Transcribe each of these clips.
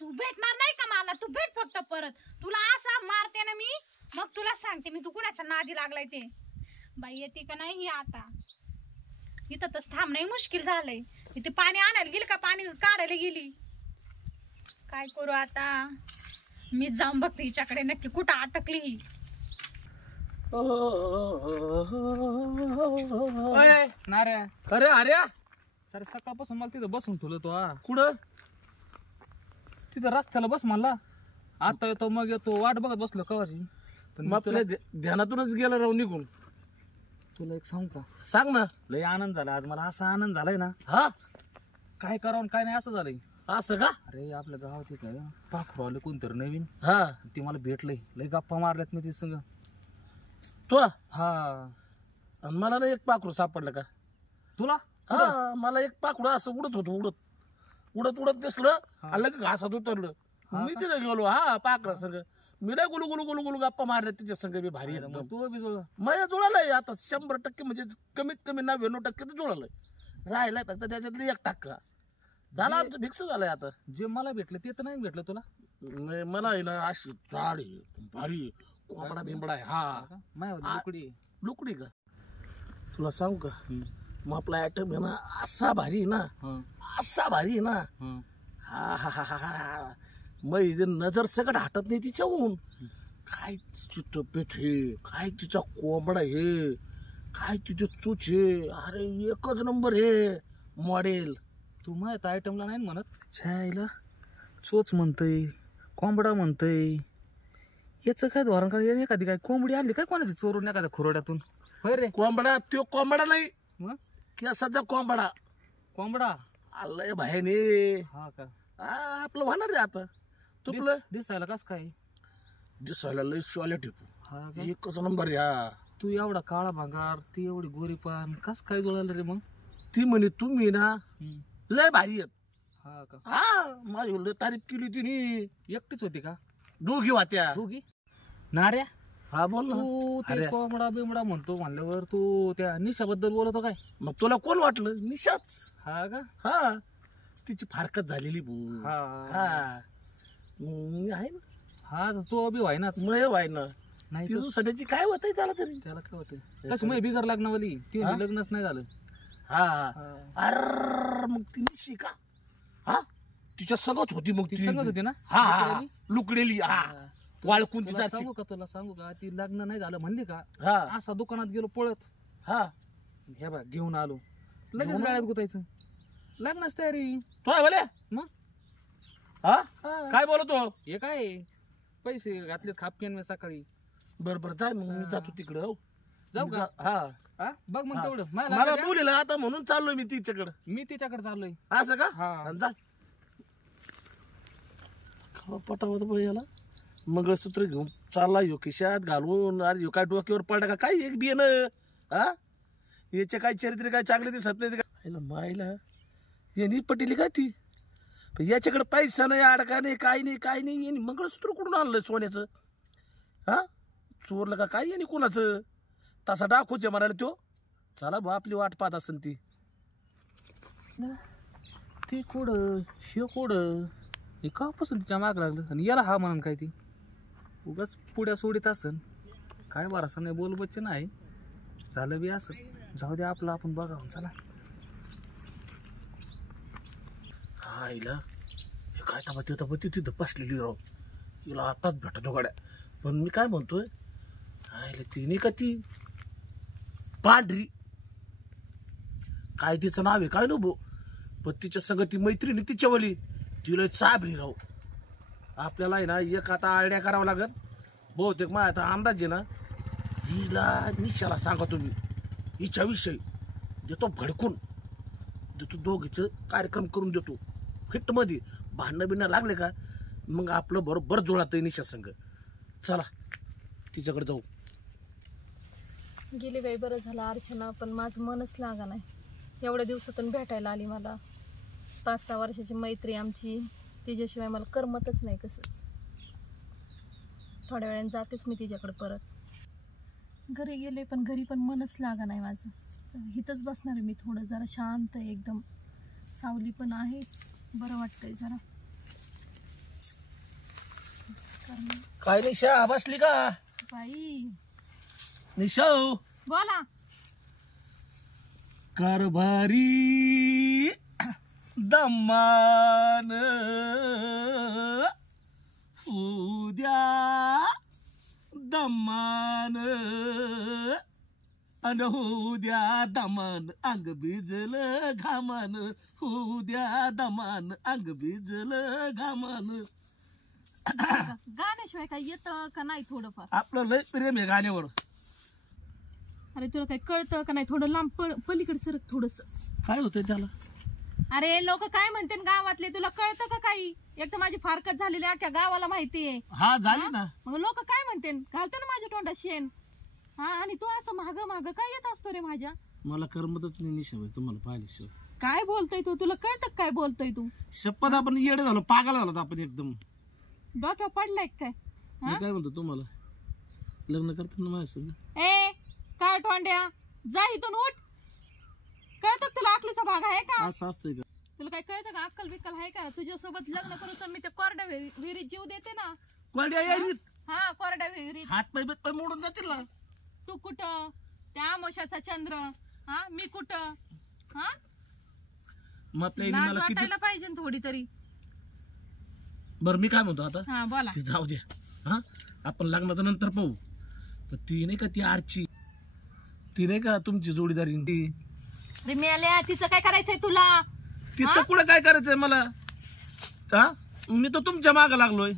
तू भेटणार नाही का मला? तू भेट फक्त परत. तुला असा मारते ना मी, मग तुला सांगते मी तू कुणाच्या नादी लागलाय ते. बाई येते का नाही ही आता? इथं तर थांबणं मुश्किल झालंय. इथे पाणी आणायला गेली का पाणी काढायला गेली? काय करू आता? मी जाऊन बघते हिच्याकडे नक्की कुठं अटकली ही. नाऱ्या अरे अरे सर सकाळपासून मला तिथं बसून ठेवलं तो. कुठं? तिथं रस्त्याला बस म्हणला. आता येतो मग येतो वाट बघत बसलो कवाची. पण मग आपल्या ध्यानातूनच गेला राव निघून. तुला एक सांगू का? सांग ना. लय आनंद झाला आज मला. असा आनंद झालाय ना, हा काय करावं काय नाही असं झालंय. असं का? अरे आपल्या गावात काय पाखरू आले कोणतरी नवीन. हा ती मला भेटलंय. लय गप्पा मारल्यात मी ती संग. तो हा आणि मला ना एक पाखरू सापडलं का? तुला? हा मला एक पाखरू असं उडत होतं. उडत उडत उडत दिसलं आणि लगेच घासात उतरलं. मी तिथे गेलो. हा पाखरा संग मी नाही गुलू गुलू गुलू गुलू गप्पा मारल्या तिच्या संग. मी भारी एकदम. तू बी जुळला? माझ्या जुळालंय आता 100% म्हणजे कमीत कमी 99% तर जुळालंय. राहिलाय फक्त त्याच्यातलं 1% झाला. आमचं फिक्स झालंय आता. जे मला भेटलं ते तर नाही भेटलं तुला? नाही, मला आहे ना अशी झाड आहे भारी कोंबडा बिंबडा आहे. हा लुकडी लुकडी का? तुला सांगू का? मग आपला आयटम आहे ना असा भारी आहे ना, असा भारी आहे ना. हा हा हा हा हा मग इथे नजर सगळं हटत नाही तिच्याहून. काय तिची तब्येत हे, काय तिचा कोंबडा हे, काय तिचे चूच हे. अरे एकच नंबर हे मॉडेल. तू माहित आयटमला नाही म्हणत? शाळेला चोच म्हणतय, कोंबडा म्हणतय. याचं काय धोरण का? एखादी काय कोंबडी आली काय कोणाची चोरून एखाद्या खुरोड्यातून? होय रे. कोंबडा तो कोंबडा नाही मग की सध्या कोंबडा कोंबडा आलंय भाईने. हा का? आपलं होणार आहे आता. तुपलं दिसायला कस काय? दिसायला लय शॉले टिपू. हा का? एकच नंबर या. तू एवढा काळा भांगार, ती एवढी गोरीपान, कस काय जुळालं रे मग? ती म्हणे तुम्ही ना लय भारी आहेत. हा का? हा माझी लय तारीफ केली तिने. एकटीच होती का? दोघी वात्या. दोघी? नाऱ्या हा बोल ना. तू ते कोंबडा बिमडा म्हणतो म्हणल्यावर तू त्या निशाबद्दल बोलतो काय? मग तुला कोण वाटलं? निशाच. हा का? हा तिची फारकत झालेली भाऊ. हा हा आहे ना. हा तू अभि व्हाय ना. मग व्हाय ना. नाही तिथून सध्याची काय होतंय त्याला तरी. त्याला काय होतंय? कशी माहिती बिगर लग्नावाली ती लग्नच नाही झालं. हा अर मग ती निशी का? हा तिच्या संगच होती. मग ती संगत होती ना? हा लुकडेली. हा वाळकून तुला तिचा. सांगू का? तुला सांगू का? ती लग्न नाही झालं म्हणली का? हा असा दुकानात गेलो पळत. हा हे बघ घेऊन आलो. लगेच गाड्यात गुतायचं. लग्नच तयारी. तो आहे भले. मग हा काय बोलतो? हे काय पैसे घातलेत खापक्यान मी सकाळी. बर बर जाय मग मी जातो तिकडं. हो जाऊ का? हा हा बघ मग तेवढं मला बोलेल आता म्हणून चाललोय मी तिच्याकडं. मी तिच्याकडे चाललोय. असं का? हा जा पटावत याला. मंगळसूत्र घेऊन चालला यो खिशात घालून. अरे यो काय डोक्यावर पडला का काय? एक बियन हा याचे काय चरित्र काय चांगले दिसत नाही का? मायला यांनी पटेली काय ती? याच्याकडे पैसा नाही, अडका नाही, काय नाही काय नाही. यांनी मंगळसूत्र कुठून आणलंय सोन्याचं? हा चोरलं का काय यांनी कुणाचं? तसा डाकूचे म्हणाले तो. चला बा आपली वाट पाहत असेल ती. ते कोड हे कोड हे कापासून तिच्या माग लागलं आणि याला हा म्हणून काय ती उगाच पुढ्या सोडीत असन. काय बरं नाही बोल बच्चे नाही झालं बी असं. जाऊ दे आपलं आपण बघावं. चला हा हिला हे काय तबती तिथं बसलेली राव. हिला आताच भेटतो गाड्या. पण मी काय म्हणतोय तिने का ती पांढरी काय तिचं नाव आहे काय नो. पण तिच्या संग ती मैत्रिणी तिच्यावली तिला चाबरी राव. आपल्याला आहे ना एक आता आयडिया करावं लागत. बहुतेक माझा आता अंदाज आहे ना हिला निशाला सांगा तुम्ही हिच्याविषयी देतो भडकून देतो. दोघीचं कार्यक्रम करून देतो फिट मध्ये. भांडणं बिणं लागले का मग आपलं बरोबर जुळत आहे निशा संग. चला तिच्याकडे जाऊ. गेली बाई बरं झालं अर्चना. पण माझं मनच लागा नाही. एवढ्या दिवसातून भेटायला आली मला. 5-6 वर्षाची मैत्री आमची. तिच्याशिवाय मला करमतच नाही कसंच. थोड्या वेळाने जातेच मी तिच्याकडे परत. घरी गेले पण घरी पण मनच लागा नाही माझं. इथंच बसणार आहे मी थोडं. जरा शांत आहे एकदम. सावली पण आहे. बरं वाटतंय जरा. काय निशा बसली का बाई निशा बोला. कारभारी दमान उद्या दमान अन उद्या दमान अंग भिजल घामान उद्या दमान अंग भिजल घामान. गाण्याशिवाय काय येतं का नाही थोडंफार? आपलं लय प्रेम आहे गाण्यावर. अरे तुला काय कळतं का नाही? थोडं लांब पलीकडे सरक थोडस. काय होतंय त्याला? अरे लोक काय म्हणते गावातले, तुला कळतं का काही? एक तर माझी फारकत झालेली अख्ख्या गावाला माहितीये. हा झाली ना. मग लोक काय म्हणते, घालतो ना माझ्या तोंडात शेण. हा, आणि तू असं माग माग काय येत असतो रे माझ्या? मला करमतच नाही निशा तुम्हाला पाहिल्याशिवाय. काय बोलतोय तू? तुला कळतं काय बोलतोय तू? शपथ आपण येडे झालो, पागल झालो आपण एकदम. डोक्यावर पडलाय काय? मी काय म्हणतो तुम्हाला, लग्न करताना माझ्या संग. ए काय टोंड्या, जा इथून उठ. कळतं तुला अकलीचा भाग आहे का? असं असतंय का? तुला काय कळतं का? अक्कल बिक्कल आहे का? तुझ्यासोबत लग्न करू तर मी ते कोरड्या विहिरीत जीव देते ना. कोरड्या विहिरीत? हा, कोरड्या विहिरीत. हात पाय बित पाय मोडून जातील ना. तू कुठं? त्या आमोशाचा चंद्र. हा, मी कुठं? हा, मग आपल्या आईने लाज मला किती. वाटायला पाहिजे ना थोडी तरी. बरं मी काय म्हणतो आता, हा बोला. ती जाऊ द्या. हा, आपण लग्नाच्या नंतर पाहू. तर ती नाही का ती आरची, ती नाही का तुमची जोडीदारी ती. अरे मेल्या, तिचं काय करायचंय तुला? तिचं कुठं काय करायचंय मला? हा, मी तर तुमच्या माग लागलोय.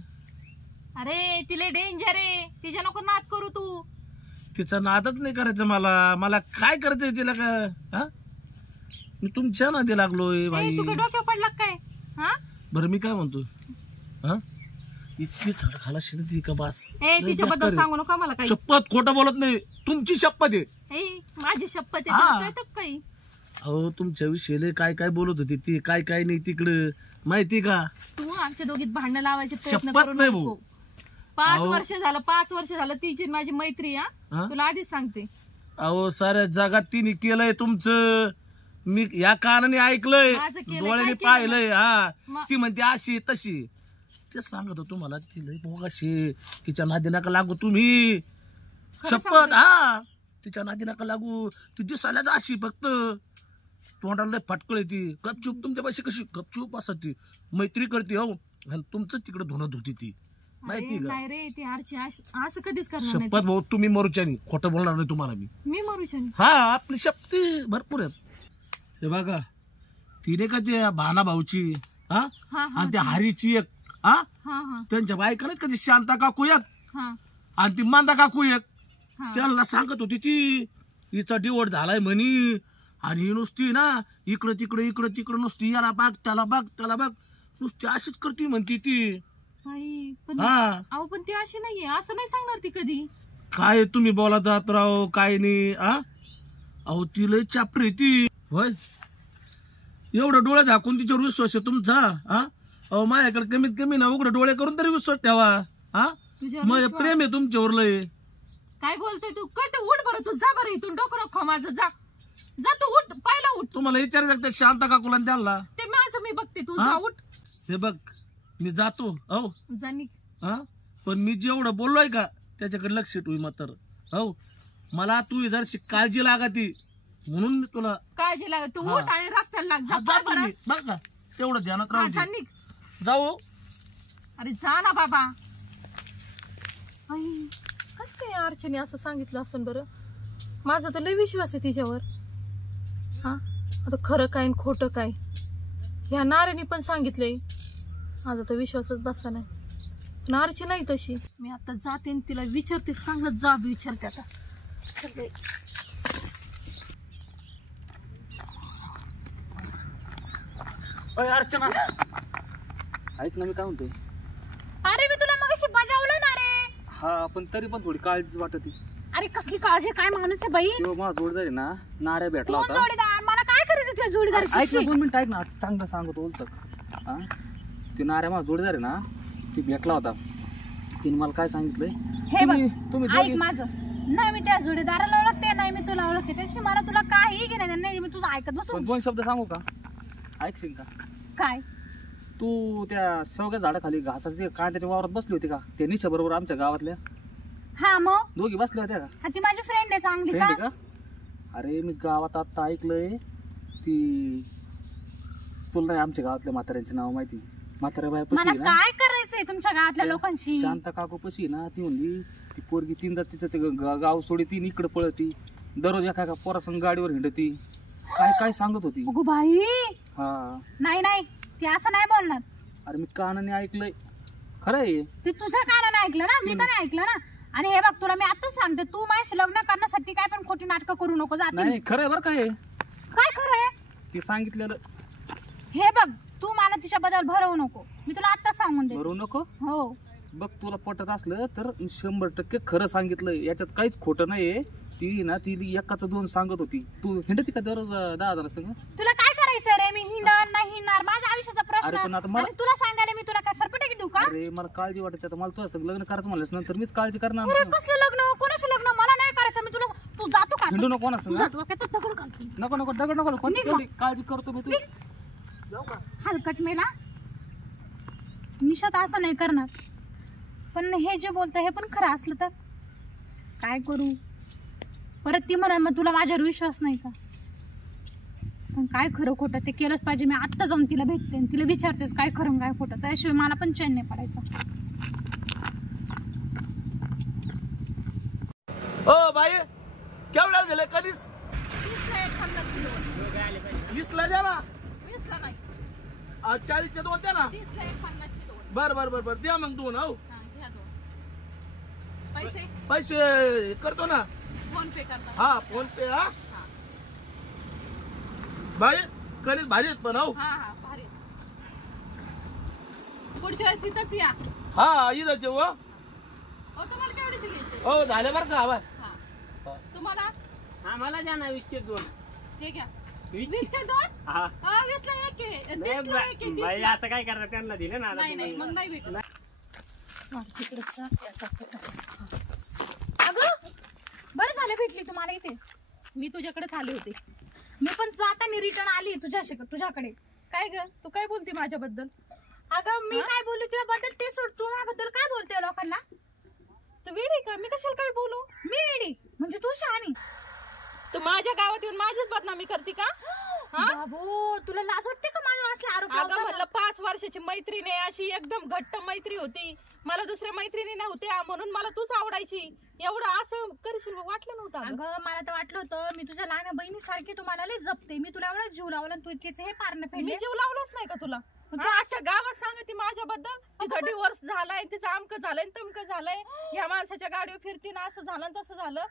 अरे तिला डेंजर आहे, तिच्या नको नाद करू तू. तिचा नादच नाही करायचं मला. मला काय करायचंय तिला का? हा, मी तुमच्या नादी लागलोय बाई. तू काय डोक्यावर पडला काय? हा, बरं मी काय म्हणतो, हा, इतकी झाड खाला शिरती का बास. ए तिच्याबद्दल सांगू नका मला काही. शपथ खोटं बोलत नाही, तुमची शपथ आहे. ए माझी शपथ हा. आहे, कळतं का काही? अहो तुमच्या विषयी काय काय बोलत होती ती, काय काय नाही तिकडं माहिती का? तू आमच्या दोघीत भांडणं लावायचे प्रयत्न शपथ करू नाही नको. भाऊ. 5 अहो. वर्ष झालं, 5 वर्ष झालं तिची माझी मैत्री. हा? हा, तुला आधीच सांगते. अहो साऱ्या जगात तिने केलंय तुमचं, मी या कानाने ऐकलंय, माझं केलंय, डोळ्याने काय केलं? पाहिलंय. हा, मग? ती म्हणते अशी तशी. ते सांगत होतो मला, ती लय भोगाशी, तिच्या नादी नका लागू तुम्ही. खरं शपथ. सांगते. हा, तिच्या नादी नका लागू. ती दिसायलाच अशी, फक्त तोंडाला लय फटकळ ती. गपचूप तुमच्या पैसे कशी गपचूप असत ती मैत्री करते. हो, आणि तुमचं तिकडे धुणत होती ती, माहिती अरे का? नाही रे, ती आरची असं कधीच करणार नाही. शपथ भाऊ, तुम्ही मरुच्यानी खोटं बोलणार नाही तुम्हाला मी. मी मरुशानी. हा, आपली शक्ती भरपूर आहेत. हे बघा, तिने का ते भाना भाऊची, हा, हा हा आणि त्या हरीची एक, हा, हा हा त्यांच्या बायका नाहीत का ती शांता काकू एक, हा आणि ती मांदा काकू एक. हा. त्यांना सांगत होती ती, हिचा डिवोर्स झालाय म्हणी, आणि ही नुसती ना इकडं तिकडं नुसती, याला बघ त्याला बघ त्याला बघ, नुसती अशीच करती म्हणती ती. आई, पण हा, अहो पण ती अशी नाहीये, असं नाही सांगणार ती कधी. काय तुम्ही बोला जात राहो, काय नाही. हा, अहो ती लय चापरी ती. होय, एवढं डोळे झाकून तिच्यावर विश्वास आहे तुमचा? हा, अहो माझ्याकडे कमीत कमी ना उघडं डोळे करून तरी विश्वास ठेवा. हा, तुझ्यावर मग विश्वास? प्रेम आहे तुमच्यावर लय. काय बोलतोय तू? कळते, उठ बरं तू, जा बरं इथून, डोकं नको माझं. जा जा तू, उठ, पाहिला उठ. तुम्हाला विचारायचं शांता काकूला आणि त्यांना. ते माझं मी बघते, तू हा? जा उठ. हे बघ, मी जातो. हो, जा निघ. हा, पण मी जेवढं बोललोय का त्याच्याकडे लक्ष ठेवी मात्र. हो, मला तू जरशी काळजी लागाती म्हणून मी तुला. काळजी लागत, तू हा. उठ आणि रस्त्याला लाग. हा, जा जातो बरं. मी, बघ ना, तेवढं ध्यानात हा, जा राहू निघ. दे. जाऊ. अरे जा ना बाबा. आई, कस काय अर्चने असं सांगितलं असं बरं? माझा तर लय विश्वास आहे तिच्यावर. हा, आता खरं काय आणि खोटं काय ह्या नाऱ्याने पण सांगितलंय. माझा तर विश्वासच बसला नाही. पण अर्ची नाही तशी. मी आता जाते आणि तिला विचारते, चांगलं जाब विचारते आता. चल बाई. अय अर्चना, ऐक ना मी काय म्हणतोय. अरे मी तुला मगाशी बजावलं ना रे. हा, पण तरी पण थोडी काळजीच वाटत. अरे कसली काळजी, काय माणूस आहे बाई. तेव्हा माझा जोडदार आहे ना, नाऱ्या भेटला कोण होता. जोडीदार? मला काय करायचं तुझ्या ऐक जोडीदाराशी? ना, 2 मिनिटं ऐक ना, चांगलं सांगतो बोलतो. हा, ते नाऱ्या माझा जोडदार आहे ना, ती भेटला होता. तिने मला काय सांगितलंय, हे बघ, तुम्ही ऐक माझं. नाही मी त्या जोडीदाराला ओळखते, नाही मी तुला ओळखते. त्याशी मला तुला काही घेणं नाही. मी तुझं ऐकत बसू. पण 2 शब्द सांगू का? ऐकशील का? काय? तू त्या शेवग्या झाडाखाली घासाच्या कांद्याच्या वावरात बसली होती का त्या निशा बरोबर आमच्या गावातल्या हा मग दोघी बसल्या होत्या का हा, ती माझी फ्रेंड आहे चांगली फ्रेंड का आहे का अरे मी गावात आता ऐकलंय ती तुला नाही आमच्या गावातल्या म्हाताऱ्यांचे नाव माहिती म्हाताऱ्या बाया मला पशी ना काय करायचंय तुमच्या गावातल्या लोकांशी शांता काकू पशी ना ती म्हणली ती पोरगी तीनदा तिचं ते गाव सोडी ती इकडे पळती दररोज एका एका पोरासंग गाडीवर हिंडती काय काय सांगत होती अगो बाई हा नाही नाही ती असं नाही बोलणार अरे मी कानाने ऐकलंय खरं आहे ती तुझ्या कानाने ऐकलं ना मी तर नाही ऐकलं ना आणि हे बघ तुला मी आताच सांगते तू माझ्याशी लग्न करण्यासाठी काय पण खोटी नाटकं करू नको जाते नाही खरं आहे बरं काय काय खरं आहे ती सांगितलेलं हे बघ तू मला तिच्याबद्दल भरवू नको मी तुला आताच सांगून दे बरोबर नको हो बघ तुला पटत असलं तर 100% खरं सांगितलं याच्यात काहीच खोटं नाहीये ती ना ती एकाचं दोन सांगत होती तू हिंडती का दररोज 10,000 संग तुला काय करायचंय रे मी हिंडण नाही हिंडणार माझ्या आयुष्याचा प्रश्न अरे पण आता मला- आणि तुला सांगायला मी तुला काय सरपटे देऊ का अरे मला काळजी वाटते आता मला तुझं लग्न करायचं म्हणलं नंतर मीच काळजी करणार अरे कसलं लग्न कोणाशी लग्न मला नाही करायचं मी तुला तू जातो का हिंडू नको ना संग तुझ्या डोक्यात दगड घालतो नको नको दगड नको पण निघ तेवढी काळजी करतो मी तुझी जाऊ का हलकट मेला निशात असं नाही करणार पण हे जे बोलतं हे पण खरं असलं तर काय करू परत ती म्हणाल मग तुला माझ्यावर विश्वास नाही का पण काय खरं खोटं ते केलंच पाहिजे मी आत्ता जाऊन तिला भेटते आणि तिला विचारतेस काय खरं काय खोटं त्याशिवाय मला पण चैन नाही पडायचं हो बाई केवढ्या दिले कधीच 20ला द्या ना 40चे 2 द्या ना बर बर बर बर द्या मग 2 हो पैसे करतो ना फोन पे करता हा फोन पे हा बाई कधीच भारी पण हो पुढच्या वेळेस इथंच या हा इथंच हो हो तुम्हाला केवढीची घ्यायची हो झाले बरं का हवा तुम्हाला आम्हाला द्या ना 20 हे घ्या 20चे 2 हा 20ला एक आहे 30ला एक आहे बाई आता काय करतात त्यांना दिले ना नाही नाही मग नाही भेटत अगं बरं झालं भेटली तुम्हाला इथे मी तुझ्याकडेच आले होते मी पण जाताना रिटर्न आली तुझ्याकडे काय ग तू काय बोलते माझ्याबद्दल अगं मी काय बोलू तुझ्याबद्दल ते सोड तू माझ्याबद्दल काय बोलते लोकांना तू वेडी का मी कशाला काय बोलू मी वेडी म्हणजे तू शहाणी तू माझ्या गावात येऊन माझीच बदनामी करते का बाबू तुला लाज वाटते का माझ्या असले आरोप अगं लावताना? म्हणलं 5 वर्षाची मैत्रीण आहे अशी एकदम घट्ट मैत्री होती मला दुसऱ्या मैत्रिणी नव्हत्या म्हणून मला तूच आवडायची एवढं असं करशील मग वाटलं नव्हतं अगं. अगं मला तर वाटलं होतं मी तुझ्या लहान बहिणीसारखी तुम्हाला लई जपते मी तुला एवढा जीव लावला आणि तू इतकेच हे पारणं मी फेडले जीव लावलाच नाही का तुला तू असं गावात सांगते माझ्याबद्दल तिचा डिवोर्स झालाय तिचं अमकं झालंय तमकं झालंय ह्या माणसाच्या गाडीवर फिरती ना असं झालं तसं झालं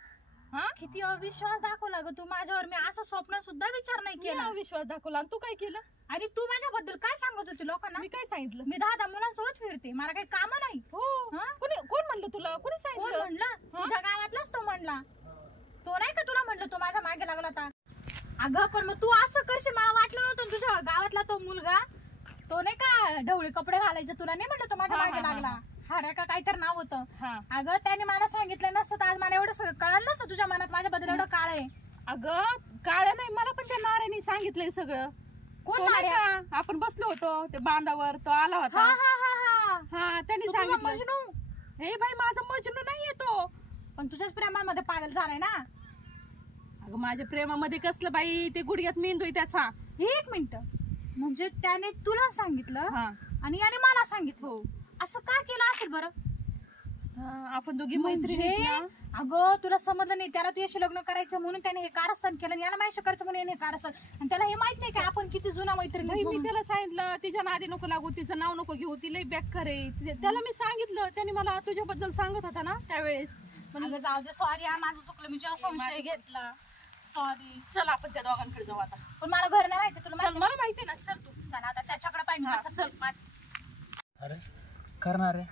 हा किती अविश्वास दाखवला ग तू माझ्यावर मी असं स्वप्न सुद्धा विचार नाही केला विश्वास दाखवला आणि तू काय केलं आणि तू माझ्याबद्दल काय सांगत होती लोकांना मी काय सांगितलं मी 10 मुलांसोबत फिरते मला काही काम नाही हो हा? कोण म्हणलं तुला कोणी कोण सांगितलं म्हणलं तुझ्या गावातलाच तो म्हणला तो नाही का तुला म्हणलं तो माझ्या मागे लागला होता अगं पण मग तू असं करशील मला वाटलं नव्हतं तुझ्या गावातला तो मुलगा तो नाही का ढवळे कपडे घालायचे तुला नाही म्हणलं तो माझ्या हा, मागे हा, लागला हऱ्या का काहीतरी नाव होतं हा अगं त्याने मला सांगितलं नसतं तर आज मला एवढं कळलं नसतं तुझ्या मनात माझ्याबद्दल एवढं काळ आहे अगं काळ नाही मला पण त्या नाऱ्याने सांगितलंय सगळं कोण तो नाही नाऱ्या? का आपण बसलो होतो ते बांधावर तो आला हा होता हा हा हा हा त्यांनी तू तुझा सांगितलं मजनू हे बाई माझा मजनू नाहीये तो पण तुझ्याच प्रेमामध्ये पागल झालाय ना अगं माझ्या प्रेमामध्ये कसलं बाई ते गुडघ्यात मेंदू त्याचा एक मिनिट म्हणजे त्याने तुला सांगितलं हा आणि याने मला सांगितलं असं का केलं असेल बरं आपण दोघी म्हणजे मैत्रिणी आहेत ना. अगं तुला समजलं नाही त्याला तुझ्याशी लग्न करायचं म्हणून त्याने हे कारस्थान केलं आणि याला माझ्याशी करायचं म्हणून याने हे कारस्थान आणि त्याला हे माहित नाही का आपण किती जुना मैत्रिणी बाई, आहेत मी म्हणून. त्याला सांगितलं तिच्या नादी नको लागू तिचं नाव नको घेऊ ती लई बेकार आहे त्याला मी सांगितलं त्याने मला तुझ्याबद्दल सांगत होता ना त्यावेळेस अगं जाऊ दे सॉरी माझं चुकलं मी जेव्हा संशय घेतला सॉरी चल आपण त्या दोघांकडे जाऊ आता पण मला घर नाही माहिती तुला चल माहिती मला माहिती ना चल तू चल आता त्याच्याकडे पाहिजे असं चल अरे करणार रे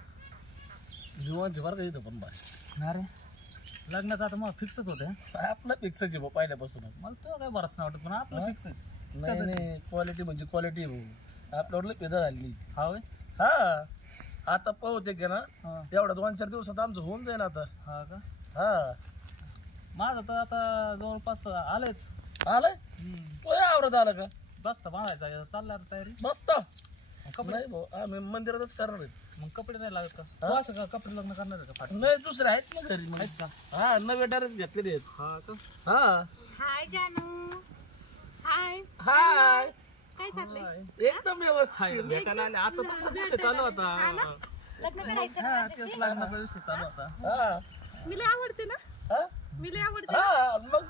जीवांची बरं का इथं पण बाय ना रे लग्नाचं आता मग फिक्सच होतं आपलं फिक्सच आहे पहिल्यापासून मला तो काय बरंच नाही वाटत पण आपलं फिक्स नाही नाही क्वालिटी म्हणजे क्वालिटी भाऊ आपल्यावर पेदा झाली हा होय हा आता पाहते की ना हा. एवढा 2-4 दिवसात आमचं होऊन जाईल आता हा का हा माझं तर आता जवळपास आलंच आलंय तो आवरत आलं का बसता बांधायचा चाललाय आता तयारी मस्त कपडे नाही भाऊ आम्ही मंदिरातच करणार आहे. मग कपडे नाही लागत का तू असं का कपडे लग्न करणार आहे का फाट नाही दुसरे आहेत ना घरी मग. आहेत का हा नवे डायरेक्ट घेतलेले आहेत. हा का हा हाय जानू. हाय. हाय काय चाललंय? एकदम व्यवस्थित. भेटायला आले आता तुमचा विषय चालू होता लग्न करायचं ना हा माझ्याशी? तेच लग्नाचा विषय चालू होता हा मी लय आवडते ना, हा? मी लय आवडते. हा मग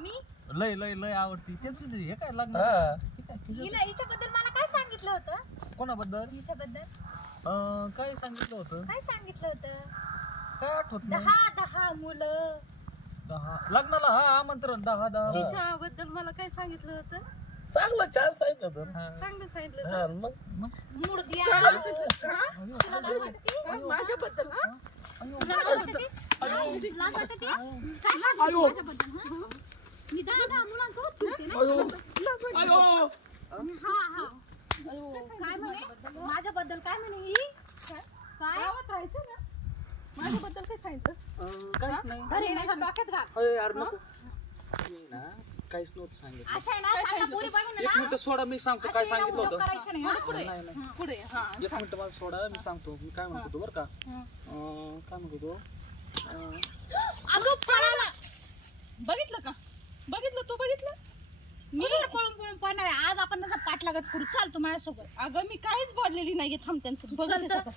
मी लय लय लय आवडती तेच विषय हे काय लग्न हा हिला हिच्याबद्दल मला काय सांगितलं होतं? कोणाबद्दल हिच्याबद्दल काय सांगितलं होतं काय सांगितलं होतं? काय आठवत नाही 10 मुलं. 10 लग्नाला हा आमंत्रण 10 तिच्याबद्दल मला काय सांगितलं होतं? चांगलं छान सांगितलं होतं. चांगलं सांगितलं. हा मग मुडद्या. हा? तुला लाज वाटते? माझ्याबद्दल हा? तुला लाज वाटते? लाज वाटते? काय सांगितलं माझ्याबद्दल, हा? मी 10 मुलांसोबत फिरते ना. अयो हा. काय म्हणे? माझ्याबद्दल काय म्हणे ही? काय? गावात राहायचं ना, माझ्याबद्दल काय सांगितलं? काहीच नाही अरे नाही का डोक्यात घाल. अरे यार नको मी ना काहीच नव्हतं सांगितलं अशा आहे ना चांगला पोरी बघून एक ना मिनिट सोडा मी सांगतो काय अशी ना सांगितलं उद्योग होतं करायचे नाही, हा? पुढे नाही नाही पुढे हा एक मिनिट मला सोडा मी सांगतो मी काय म्हणतो बरं का हं. काय म्हणतो तो अगं पळाला. बघितलं का? बघितलं तू बघितलं? मी पळून पळणार आहे. आज आपण तसं पाठलागच करू. चाल तू माझ्यासोबत. अगं मी काहीच बोललेली नाहीये. थांब त्यांचं बघत चालतं. आता.